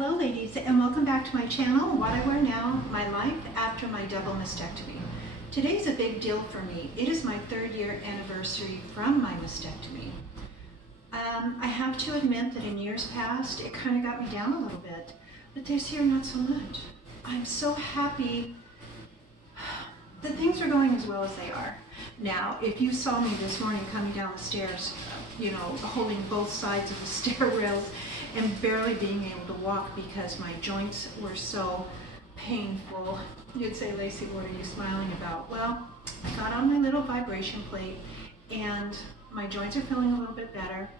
Hello ladies, and welcome back to my channel, What I Wear Now, My Life After My Double Mastectomy. Today's a big deal for me. It is my 3rd year anniversary from my mastectomy. I have to admit that in years past, it kind of got me down a little bit, but this year not so much. I'm so happy that things are going as well as they are. Now, if you saw me this morning coming down the stairs, holding both sides of the stair rails and barely being able to walk because my joints were so painful, you'd say, Lacey, what are you smiling about? Well, I got on my little vibration plate and my joints are feeling a little bit better.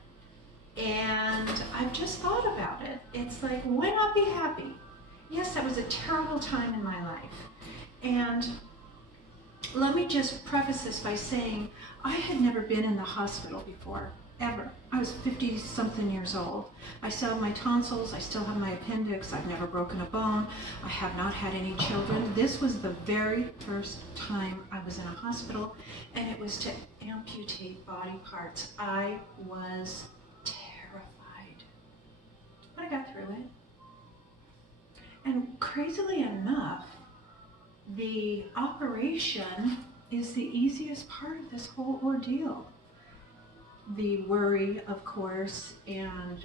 And I've just thought about it. It's like, why not be happy? Yes, that was a terrible time in my life. And let me just preface this by saying I had never been in the hospital before, ever. I was 50-something years old. I still have my tonsils, I still have my appendix, I've never broken a bone, I have not had any children. This was the very first time I was in a hospital, and it was to amputate body parts. I was terrified, but I got through it. And crazily enough, the operation is the easiest part of this whole ordeal. The worry, of course, and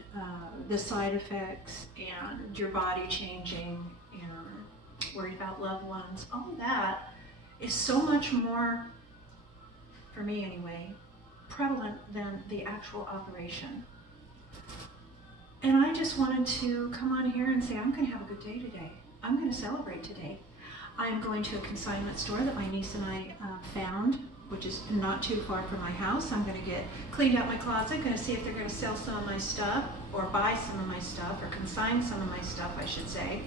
the side effects, and your body changing, and worried about loved ones, all of that is so much more, for me anyway, prevalent than the actual operation. And I just wanted to come on here and say, I'm going to have a good day today. I'm going to celebrate today. I'm going to a consignment store that my niece and I found, which is not too far from my house. I'm going to get cleaned out my closet, going to see if they're going to sell some of my stuff, or buy some of my stuff, or consign some of my stuff, I should say.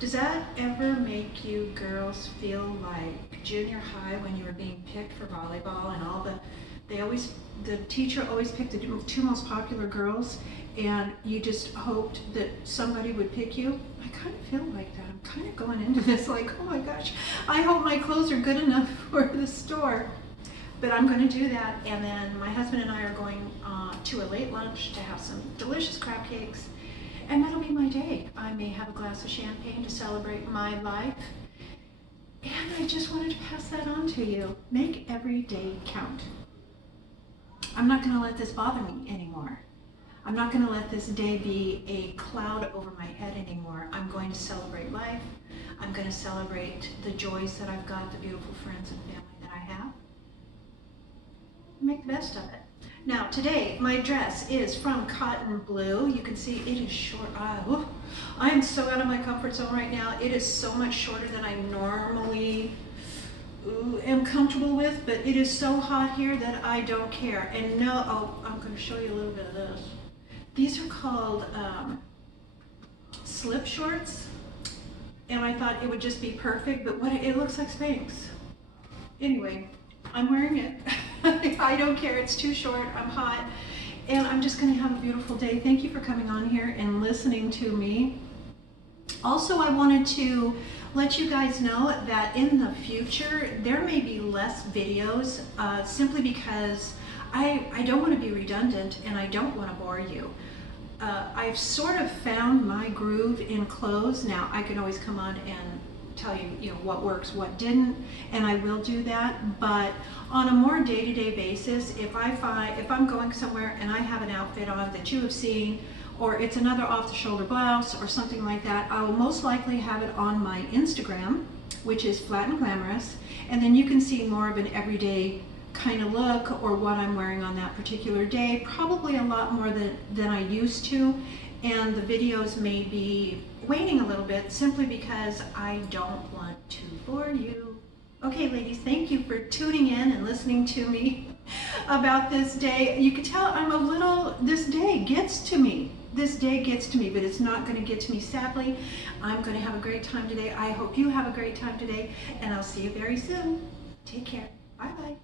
Does that ever make you girls feel like junior high when you were being picked for volleyball and all the teacher always picked the 2 most popular girls, and you just hoped that somebody would pick you? I kind of feel like that. I'm kind of going into this like, oh my gosh, I hope my clothes are good enough for the store. But I'm going to do that, and then my husband and I are going to a late lunch to have some delicious crab cakes, and that'll be my day. I may have a glass of champagne to celebrate my life, and I just wanted to pass that on to you. Make every day count. I'm not going to let this bother me anymore. I'm not going to let this day be a cloud over my head anymore. I'm going to celebrate life. I'm going to celebrate the joys that I've got, the beautiful friends and family that I have. Make the best of it. Now today, my dress is from Cotton Blue. You can see it is short. I am so out of my comfort zone right now. It is so much shorter than I normally am comfortable with, but it is so hot here that I don't care. And no, I'm going to show you a little bit of this. These are called slip shorts, and I thought it would just be perfect, but it looks like Spanx. Anyway, I'm wearing it. I don't care, it's too short, I'm hot, and I'm just going to have a beautiful day. Thank you for coming on here and listening to me. Also, I wanted to let you guys know that in the future there may be less videos simply because I don't want to be redundant and I don't want to bore you. I've sort of found my groove in clothes. Now I can always come on and tell you, what works, what didn't, and I will do that. But on a more day-to-day basis, if I'm going somewhere and I have an outfit on that you have seen, or it's another off-the-shoulder blouse or something like that, I will most likely have it on my Instagram, which is Flat and Glamorous, and then you can see more of an everyday kind of look or what I'm wearing on that particular day, probably a lot more than I used to, and the videos may be waiting a little bit simply because I don't want to bore you. Okay ladies, thank you for tuning in and listening to me about this day. You can tell this day gets to me. This day gets to me, but it's not going to get to me, sadly. I'm going to have a great time today. I hope you have a great time today, and I'll see you very soon. Take care. Bye-bye.